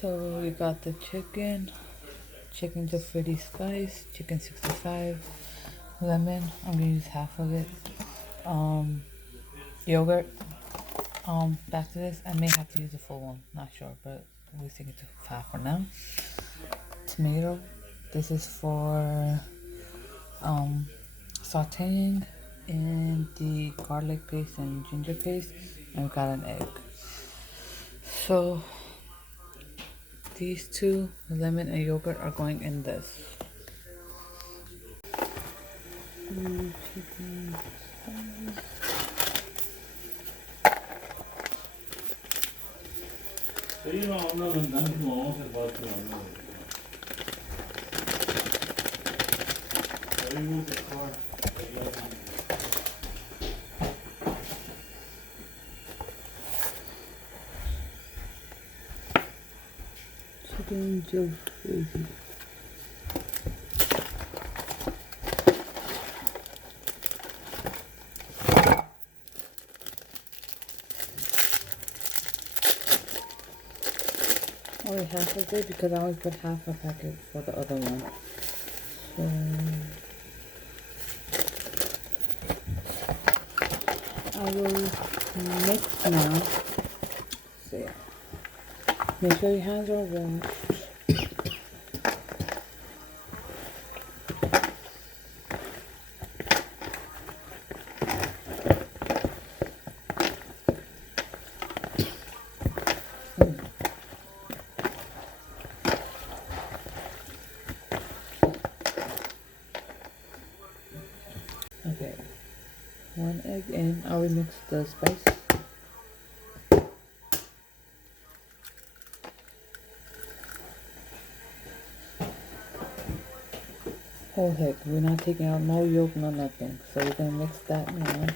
So we got the chicken jalfrezi spice, chicken 65, lemon. I'm gonna use half of it. Yogurt. Back to this. I may have to use the full one. Not sure, but we'll take it to half for now. Tomato. This is for sauteing in the garlic paste and ginger paste, and we've got an egg. So these two, lemon and yogurt, are going in this. Chicken. Chicken jalfrezi. Only half of it because I always put half a packet for the other one. So I will mix now. So yeah. Make sure your hands are warm. Okay, one egg in. I will mix the spice. Oh heck, we're not taking out no yolk, no nothing. So we're gonna mix that now.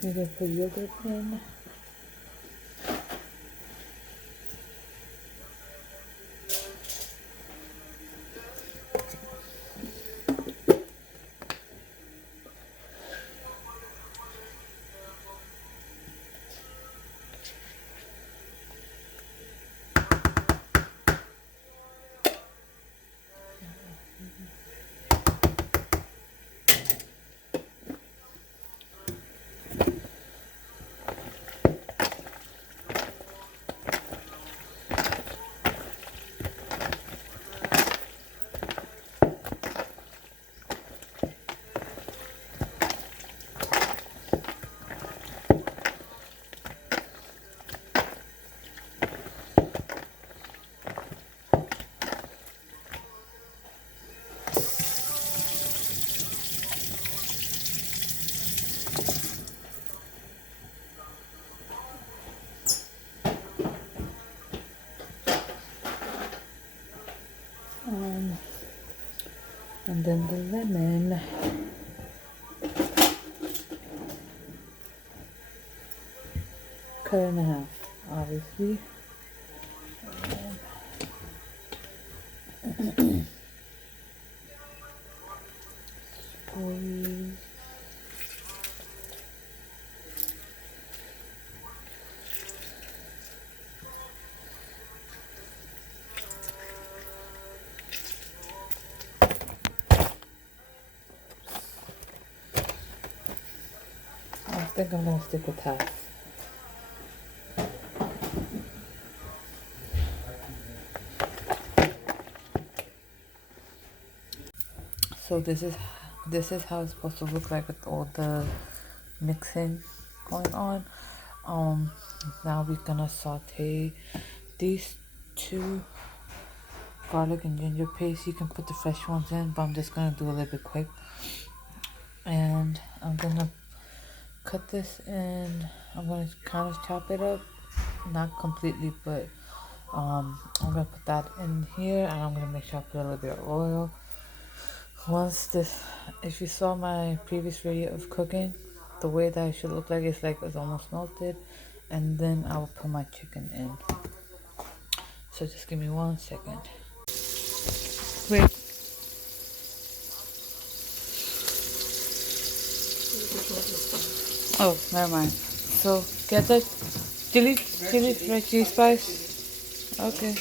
We're gonna put yogurt in. And then the lemon. Cut it in half, obviously. Squeeze. I think I'm gonna stick with half. So this is how it's supposed to look like with all the mixing going on. Now we're gonna saute these two garlic and ginger paste. You can put the fresh ones in, but I'm just gonna do a little bit quick. And I'm gonna cut this in. I'm gonna kind of chop it up, not completely, but I'm gonna put that in here, and I'm gonna make sure I put a little bit of oil. Once this, if you saw my previous video of cooking, the way that it should look like is like it's almost melted, and then I will put my chicken in. So just give me 1 second. Wait. Oh, never mind. So get the chili red chili spice. Okay.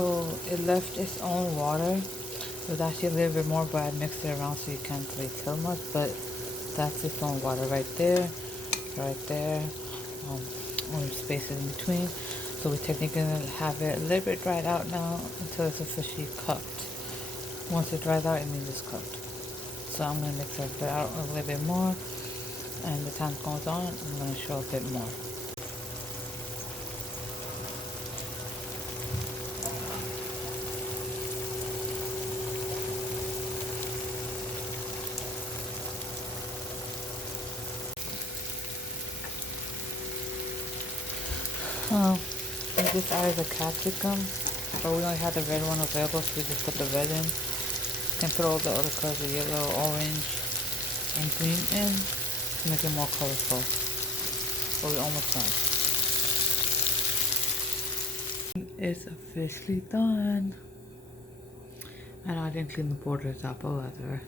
So it left its own water. It was actually a little bit more, but I mixed it around so you can't really tell much. But that's its own water right there, right there. Only spaces in between. So we're technically gonna have it a little bit dried out now until it's officially cooked. Once it dries out, it means it's cooked. So I'm gonna mix it out a little bit more, and the time goes on, I'm gonna show a bit more. We just added the capsicum, but we only had the red one available, so we just put the red in. You can put all the other colors, the yellow, orange, and green in to make it more colorful. But we're almost done. It's officially done. And I didn't clean the borders up, but whatever.